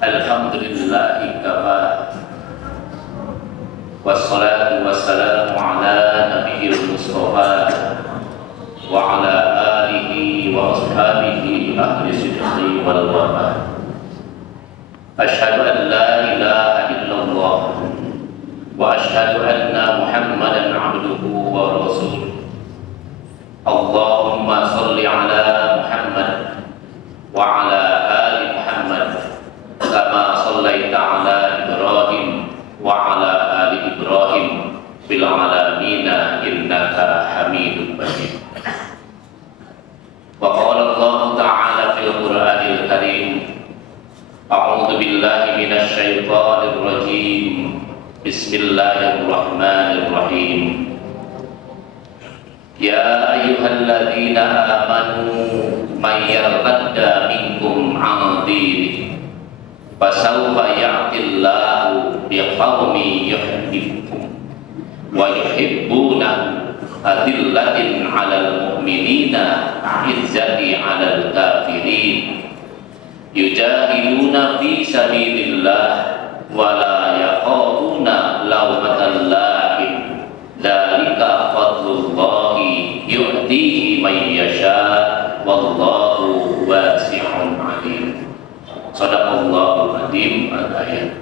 Alhamdulillahi kafa wassalatu wassalamu ala nabiyil mustafa wa ala alihi wa ashabihi ahli sidqi wal wafa. Asyhadu an la ilaha illallah wa asyhadu anna Muhammadan abduhu wa rasuluh. Allahumma shalli ala Muhammad wa ala ali Muhammad kama shallaita ala Ibrahim wa ala ali Ibrahim fil alamin innaka Hamidum Majid. Wa qala Allah ta'ala fil Qur'anil Karim, a'udzu billahi minasy syaithanir rajim. Bismillahirrahmanirrahim. Ya ayyuhalladzina amanu may yartadda minkum 'an dinihi fasawfa ya'tillahu biqaumin yuhibbuhum wa yuhibbuna adillatin 'alal mu'minina 'izzati 'alal kafirin yujahiduna fi sabilillah wa la yaqafuna lawmatal laim dzalika fadlullahi yu'tihi man yasha wallahu wasi'un 'alim. Shadaqallahul adzim. Al-ayat.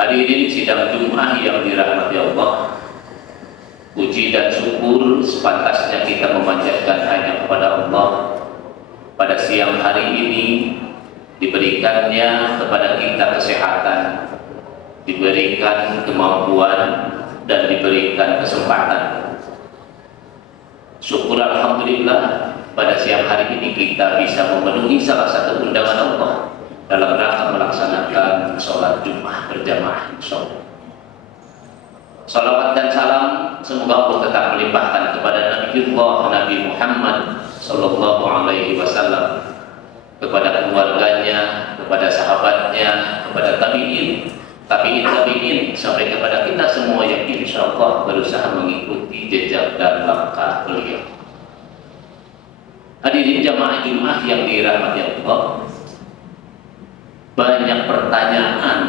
Hadirin sidang Jumat yang dirahmati Allah, puji dan syukur sepantasnya kita memanjatkan hanya kepada Allah. Pada siang hari ini diberikannya kepada kita kesehatan, diberikan kemampuan, dan diberikan kesempatan. Syukur alhamdulillah, pada siang hari ini kita bisa memenuhi salah satu undangan Allah dalam rangka melaksanakan sholat Jumat berjamaah insyaallah. Salawat dan salam semoga Allah tetap melimpahkan kepada Nabi Muhammad sallallahu alaihi wasallam, kepada keluarganya, kepada sahabatnya, kepada tabi'in, sampai kepada kita semua yang insyaallah berusaha mengikuti jejak dan langkah beliau. Hadirin jamaah Jumat yang dirahmati Allah, banyak pertanyaan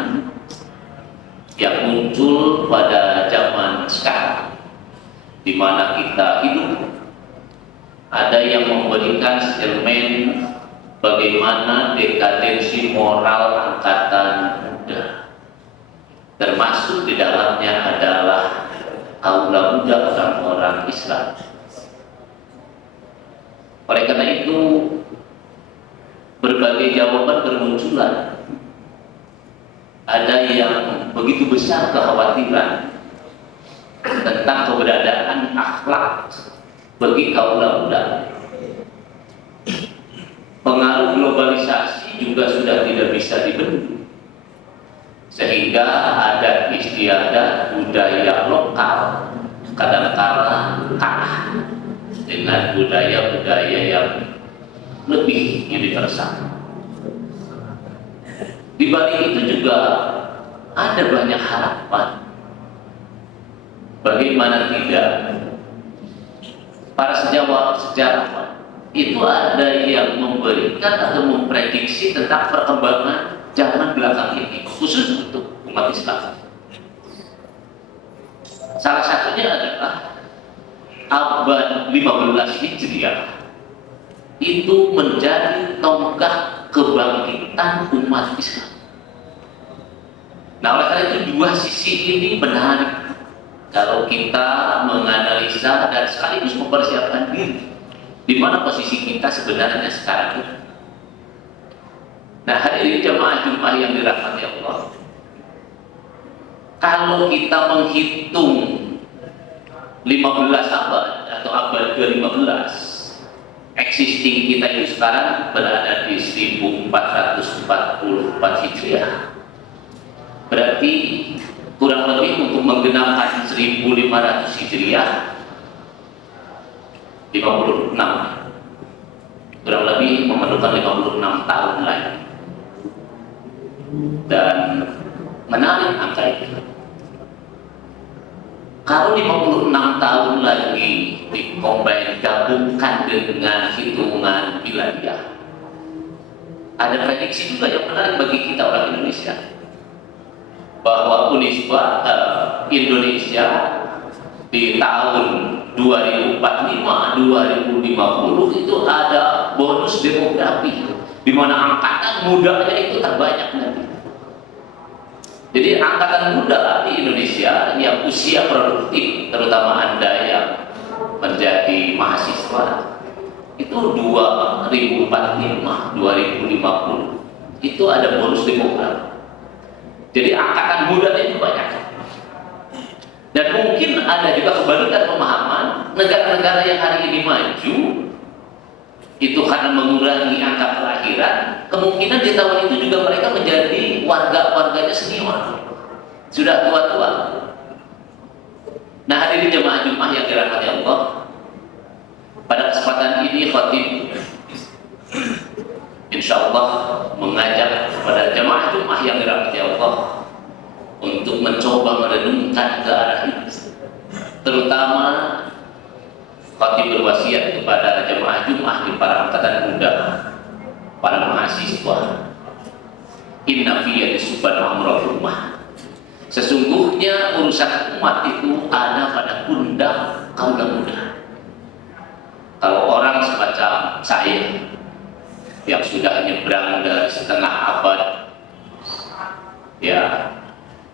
yang muncul pada zaman sekarang di mana kita hidup. Ada yang memberikan statement bagaimana dekadensi moral angkatan muda, termasuk di dalamnya adalah kaum muda orang-orang Islam. Oleh karena itu berbagai jawaban bermunculan. Ada yang begitu besar kekhawatiran tentang keberadaan akhlak bagi kaum muda. Pengaruh globalisasi juga sudah tidak bisa dibendung, sehingga ada istiadat budaya lokal kadangkala kalah dengan budaya-budaya yang lebih universal. Di balik itu juga ada banyak harapan. Bagaimana tidak, para sejarawan itu ada yang memberikan atau memprediksi tentang perkembangan zaman belakang ini, khusus untuk umat Islam. Salah satunya adalah abad 15 Hijriah itu menjadi tonggak kebangkitan umat Islam. Nah, oleh karena itu dua sisi ini menarik kalau kita menganalisa dan sekaligus mempersiapkan diri di mana posisi kita sebenarnya sekarang ini. Nah, hadirin jamaah Jumat yang dirahmati Allah, kalau kita menghitung 15 abad atau abad ke-15, existing kita itu sekarang berada di 1444 Hijriah. Berarti kurang lebih untuk menggenapkan 1500 Hijriah 56, kurang lebih memerlukan 56 tahun lagi. Dan menarik angka itu. Kalau 56 tahun lagi dikombin gabungkan dengan hitungan miladiah, ada prediksi juga yang menarik bagi kita orang Indonesia, bahwa Unisba Indonesia di tahun 2045-2050 itu ada bonus demografi, di mana angkatan mudanya itu terbanyak nanti. Jadi angkatan muda di Indonesia yang usia produktif, terutama Anda yang menjadi mahasiswa, itu 2045-2050 itu ada bonus demografi. Jadi angkatan muda itu banyak. Dan mungkin ada juga kebalikan pemahaman, negara-negara yang hari ini maju itu karena mengurangi angka kelahiran, kemungkinan di tahun itu juga mereka menjadi warga-warganya senior, sudah tua-tua. Nah, hadirin jemaah Jumat yang dirahmati Allah, pada kesempatan ini khatib insya Allah mengajak kepada jemaah Jumat yang dirahmati Allah untuk mencoba merenungkan ke arah ini, terutama khatib berwasiat kepada jemaah Jumat di para angkatan muda, para mahasiswa, inna fiyati subhan amrul ummah, sesungguhnya urusan umat itu ada pada pundak kaum muda. Kalau orang semacam saya yang sudah nyebrang dari setengah abad, ya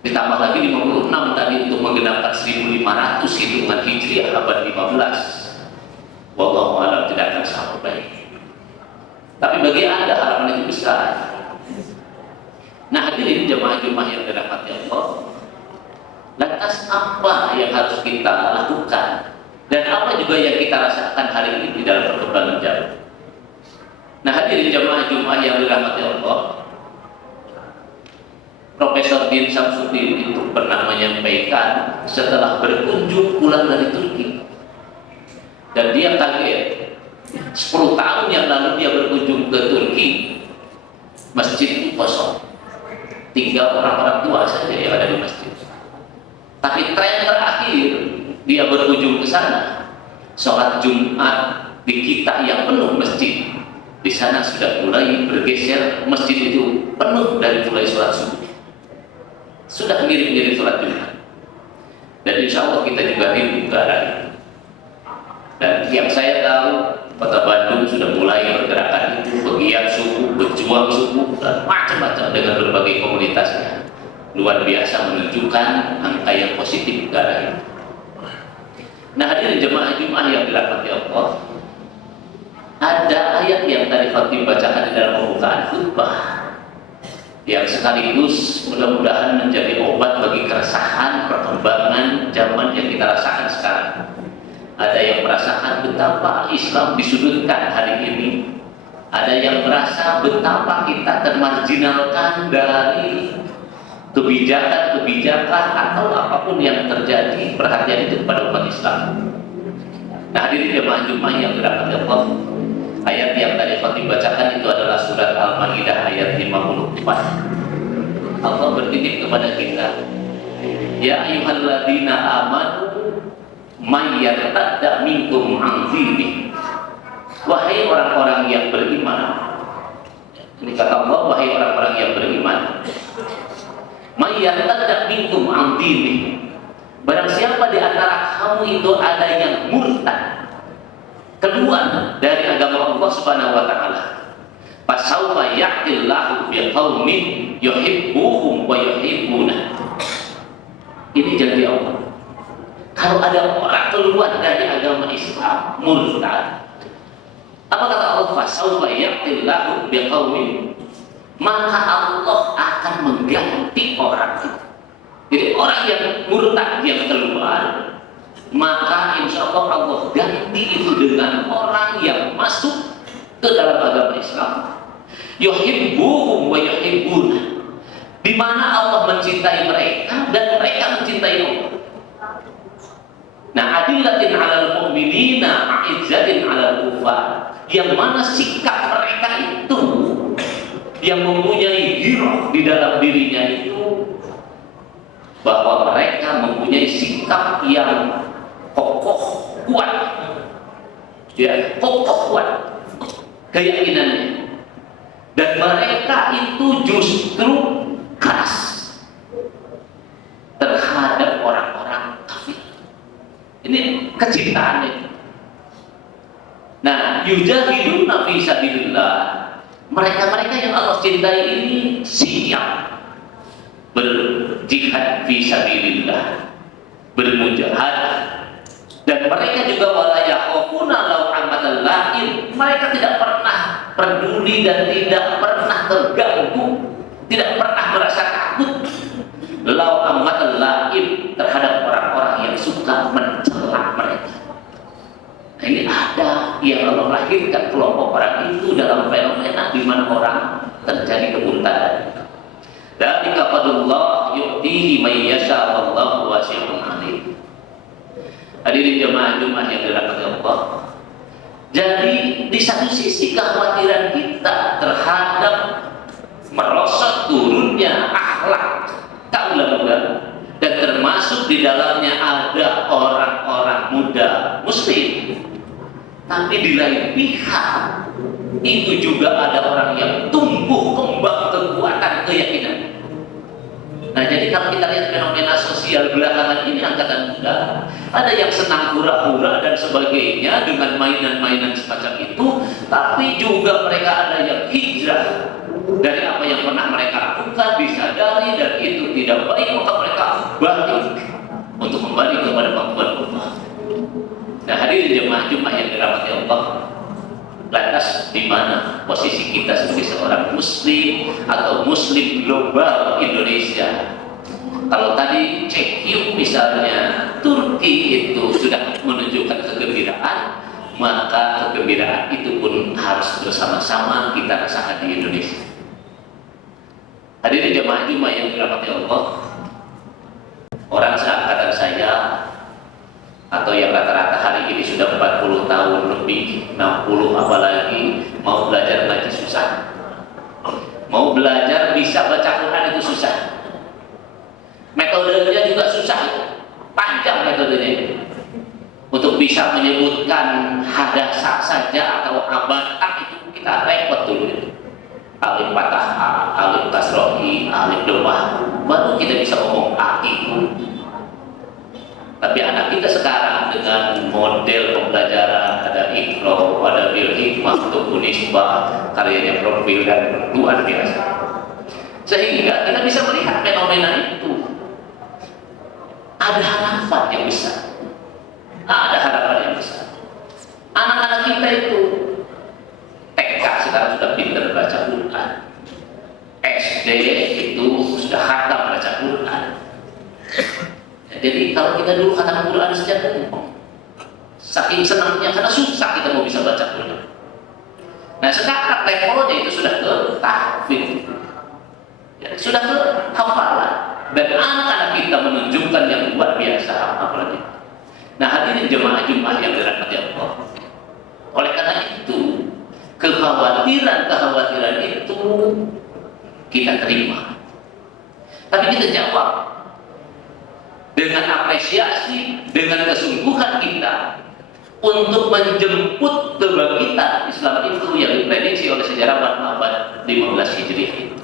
ditambah lagi 56 tadi untuk menggenapkan 1500 hitungan hijriah abad 15, wallahu a'lam tidak akan sampai. Tapi bagi Anda harapan itu besar. Nah, hadirin jemaah Jumat yang dirahmati Allah, lantas apa yang harus kita lakukan dan apa juga yang kita rasakan hari ini di dalam perkembangan zaman? Nah, hadirin jemaah Jumat yang dirahmati Allah, Profesor Din Samsudin itu pernah menyampaikan setelah berkunjung pulang dari Turki, dan dia kaget 10 tahun yang lalu dia berkunjung ke Turki, masjid itu kosong, tinggal orang-orang tua saja yang ada di masjid. Tapi tren terakhir dia berkunjung ke sana, sholat Jumat di kita yang penuh masjid, di sana sudah mulai bergeser, masjid itu penuh dari mulai sholat subuh, sudah mirip-mirip sholat Jumat. Dan insya Allah kita juga rindu ke arah itu. Dan yang saya tahu, Kota Bandung sudah mulai pergerakan itu, pegiat suku, berjuang suku, dan macam-macam dengan berbagai komunitasnya. Luar biasa, menunjukkan angka yang positif ke arah itu. Nah, hadirin jemaah Jumat yang dirahmati Allah, ada ayat yang tadi khatib bacakan di dalam pembukaan khutbah, yang sekaligus mudah-mudahan menjadi obat bagi keresahan perkembangan zaman yang kita rasakan sekarang. Ada yang merasakan betapa Islam disudutkan hari ini, ada yang merasa betapa kita termarginalkan dari kebijakan-kebijakan atau apapun yang terjadi, perhatian itu kepada umat Islam. Nah, hadirin jemaah Jumat yang dirahmati Allah, ayat yang tadi khatib bacakan itu adalah surat Al-Maidah ayat 54. Allah bertitip kepada kita, ya ayyuhalladzina amanu may yartadda minkum an dinihi, wahai orang-orang yang beriman. Ini kata Allah, wahai orang-orang yang beriman, may yartadda minkum an dinihi, barang siapa di antara kamu itu ada yang murtad, keluar dari agama Allah Subhanahu wa taala, fasaufa ya'tillahu biqaumin yuhibbuhum wa yuhibbuna. Ini janji Allah. Kalau ada orang keluar dari agama Islam, murtad, apa kata Allah? Fasaufa ya'tillahu biqaumin, maka Allah akan mengganti orang itu. Jadi orang yang murtad yang keluar, maka insya Allah Allah ganti itu dengan orang yang masuk ke dalam agama Islam. Yuhibbuhum wa yuhibbuna, di mana Allah mencintai mereka dan mereka mencintai Allah. Nah, adillatin 'alal mu'minina a'izzatin 'alal kufar, yang mana sikap mereka itu yang mempunyai ghirah di dalam dirinya itu bahwa mereka mempunyai sikap yang kokoh kuat, ya, kokoh kuat keyakinannya, dan mereka itu justru keras terhadap orang-orang kafir. Ini kecintaannya. Nah, yujahiduna fi sabilillah, mereka-mereka yang Allah cintai ini siap berjihad fi sabilillah, bermujahadah, dan mereka juga wala yakhafuna law'amatal la'im, mereka tidak pernah peduli dan tidak pernah terganggu, tidak pernah merasa takut law'amatal la'im terhadap orang-orang yang suka mencela mereka. Nah, ini ada yang Allah lahirkan kelompok orang itu dalam fenomena di mana orang terjadi kemurtadan. Dzalika fadlullah yu'tihi may yasha wallahu wasi'un 'alim. Hadirin jemaah Jumat yang dirahmati Allah. Jadi di satu sisi kekhawatiran kita terhadap merosot turunnya akhlak kaum muda, dan termasuk di dalamnya ada orang-orang muda muslim. Tapi di lain pihak itu juga ada orang yang tumbuh kembang kekuatan keyakinan. Nah, jadi kalau kita lihat fenomena sosial belakangan ini angkatan muda, ada yang senang hura-hura dan sebagainya dengan mainan-mainan semacam itu, tapi juga mereka ada yang hijrah dari apa yang pernah mereka lakukan, disadari dan itu tidak baik, maka mereka balik untuk kembali kepada pangkuan Allah. Nah, hadirin jemaah Jumat yang dirahmati Allah, lantas di mana posisi kita sebagai seorang muslim atau muslim global Indonesia? Kalau tadi CQ misalnya Turki itu sudah menunjukkan kegembiraan, maka kegembiraan itu pun harus bersama-sama kita rasakan di Indonesia. Hadirin jemaah Jumat yang dirahmati Allah, orang seangkatan saya atau yang rata-rata hari ini sudah 40 tahun lebih, 60 apalagi, mau belajar ngaji susah, mau belajar bisa baca Quran itu susah, metodenya juga susah, panjang metodenya. Untuk bisa menyebutkan hadasa saja atau abatak itu kita repot dulu. Alif fathah, alif kasrohi, alif domah, baru kita bisa ngomong A itu. Tapi anak kita sekarang dengan model pembelajaran, ada Iqra, ada Bil Hikmah, untuk Unisbah, karyanya Profil dan luar biasa. Sehingga kita bisa melihat fenomena itu. Ada harapan yang besar. Ada harapan yang besar. Anak-anak kita itu TK sekarang sudah pintar baca Quran. SD itu sudah khatam baca Quran. Jadi kalau kita dulu khatam Quran sejak dulu, saking senangnya karena susah kita mau bisa baca Quran. Nah, sekarang levelnya itu sudah ke tahfidz, ya, sudah ke hafalan, dan anak-anak kita menunjukkan yang luar biasa hafalannya. Nah, hadirin jemaah Jumat yang dirahmati Allah, oleh karena itu kekhawatiran itu kita terima, tapi kita jawab dengan apresiasi, dengan kesungguhan kita untuk menjemput kebangkitan Islam itu yang diprediksi oleh sejarawan abad 15 Hijriah itu.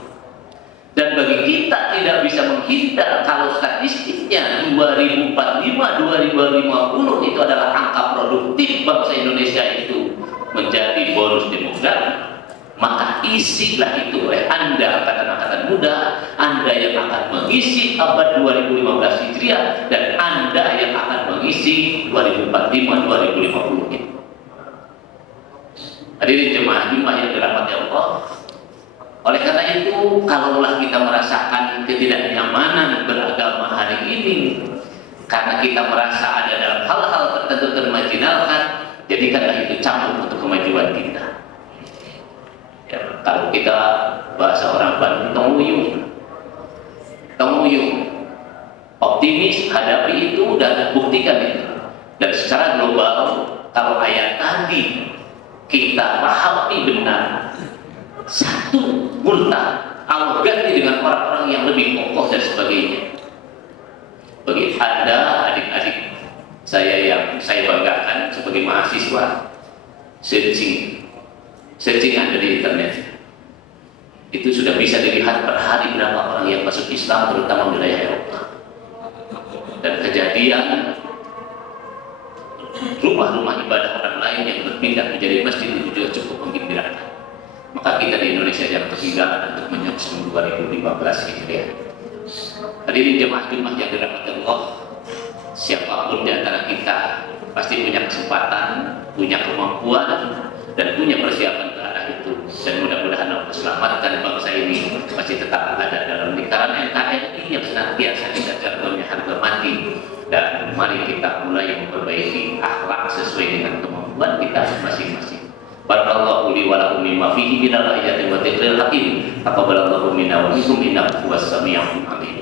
Dan bagi kita tidak bisa menghindar kalau statistiknya 2045, 2050 itu adalah angka produktif bangsa Indonesia itu menjadi bonus demografi. Maka isilah itu oleh Anda, angkatan-angkatan muda, Anda yang akan mengisi abad 2015 Hijriah, dan Anda yang akan mengisi 2045-2050 ini. Hadirin jemaah Jumat yang dirahmati Allah, oleh karena itu, kalaulah kita merasakan ketidaknyamanan beragama hari ini, karena kita merasa ada dalam hal-hal tertentu termarginalkan, jadikanlah itu campur untuk kemajuan kita. Ya, kalau kita bahasa orang Bandung, tonguyung, optimis hadapi itu dan buktikan itu. Dan secara global, kalau ayat tadi kita pahami benar, satu murtad Allah ganti dengan orang-orang yang lebih kokoh dan sebagainya. Bagi Anda adik-adik saya yang saya banggakan sebagai mahasiswa, searching Anda di internet itu sudah bisa dilihat per hari berapa orang yang masuk Islam, terutama wilayah Eropa. Dan kejadian rumah-rumah ibadah orang lain yang berpindah menjadi masjid itu juga cukup menggembirakan. Maka kita di Indonesia jangan ketinggalan untuk menyuksung 2015 gitu ya. Hadirin jemaah-jemaah yang dirahmati Allah, siapapun di antara kita pasti punya kesempatan, punya kemampuan, dan punya persiapan ke arah itu. Dan mudah-mudahan Allah selamatkan bangsa ini masih tetap ada dalam lingkaran NKRI yang senantiasa kita contohnya harga mati. Dan mari kita mulai memperbaiki akhlak sesuai dengan kemampuan kita masing-masing. Barakallahu li wa lakum mimma fihi minal ayati wa dzikril hakim. Taqabbalallahu minna wa minkum innahu huwas samiul alim.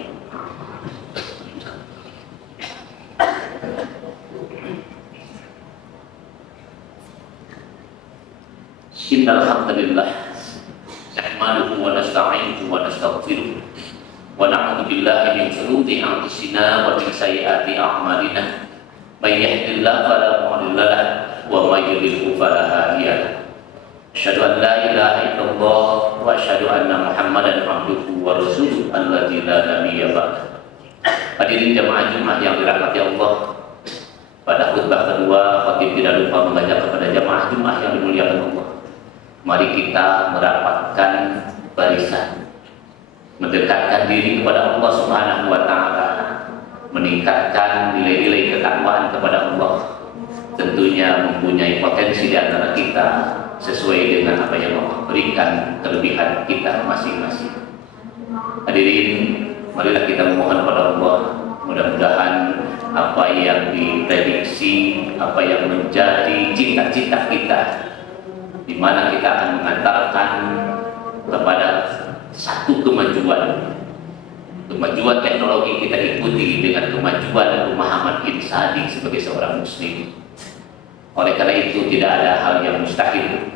Innal hamdalillah nahmaduhu wa nasta'inuhu wa nastaghfiruh wa na'udzu billahi min shururi anfusina wa min sayyiati a'malina. May yahdihillahu fala mudilla lahu wa may yudlil fala hadiya lahu. Asyhadu an la ilaha illallah wa asyhadu anna Muhammadan abduhu wa rasuluhu alladzi la nabiyya ba'dahu. Hadirin jemaah-jemaah yang dirahmati Allah, pada khutbah kedua khatib tidak lupa mengajak kepada jemaah-jemaah yang dimuliakan Allah. Mari kita merapatkan barisan, mendekatkan diri kepada Allah Subhanahu wa Ta'ala, meningkatkan nilai-nilai ketakwaan kepada Allah. Tentunya mempunyai potensi di antara kita sesuai dengan apa yang Allah berikan kelebihan kita masing-masing. Hadirin, marilah kita memohon kepada Allah, mudah-mudahan apa yang diprediksi, apa yang menjadi cita-cita kita, di mana kita akan mengantarkan kepada satu kemajuan teknologi, kita ikuti dengan kemajuan pemahaman insani sebagai seorang muslim. Oleh karena itu tidak ada hal yang mustahil.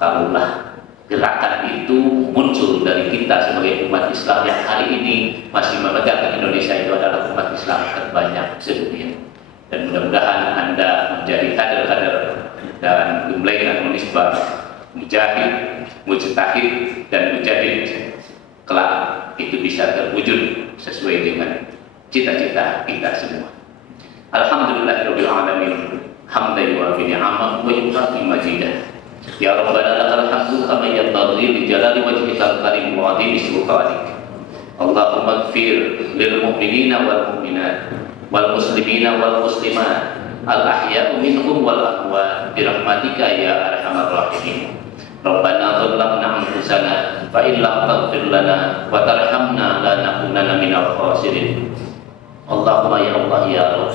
Kalaulah gerakan itu muncul dari kita sebagai umat Islam yang hari ini masih memegang Indonesia itu adalah umat Islam terbanyak sedunia. Dan mudah-mudahan Anda menjadi kader-kader dan gemblengan menisbah mujahid, mujtahid, dan mujahid. Kelak itu bisa terwujud sesuai dengan cita-cita kita semua. Alhamdulillahirabbil alamin, hamdan yuwafi ni'amahu wa yukafi majidah. Ya Rabbana lakal hamdu kama yanbaghi li jalali wajhikal karim wa 'azimi sultanik. Allahumma ighfir lil mu'minina wal mu'minat wal muslimina wal muslimat al-ahya'u minhum wal amwat bi rahmatika ya arhamar rahimin. Rabbana dhallamna anfusana fa in lam taghfir lana wa tarhamna lanakunanna minal khasirin. Allahumma ya Allah ya Rabb,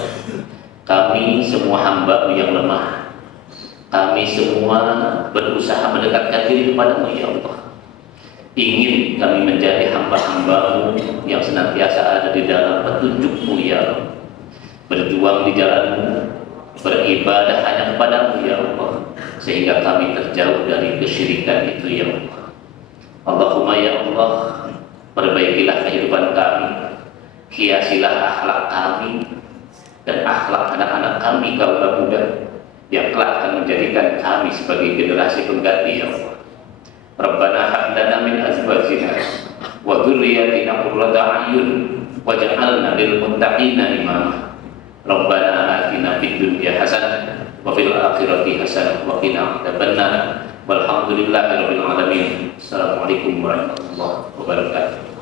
kami semua hamba-Mu yang lemah, kami semua berusaha mendekatkan diri kepada-Mu ya Allah. Ingin kami menjadi hamba-hamba-Mu yang senantiasa ada di dalam petunjuk-Mu ya Rabb, berjuang di jalan-Mu, beribadah hanya kepada-Mu ya Allah, sehingga kami terjauh dari kesyirikan itu ya Allah. Allahumma ya Allah, perbaikilah kehidupan kami, hiasilah akhlak kami dan akhlak anak-anak kami kaum muda yang kelak akan menjadikan kami sebagai generasi pengganti ya Allah. Rabbana hab lana min azwajina wa dzurriyyatina qurrata a'yun waj'alna lil muttaqina imama. Rabbana atina fid dunya hasanah wa fil akhirati hasanah wa qina adzabannar. Walhamdulillahirabbil alamin. Assalamualaikum warahmatullahi wabarakatuh.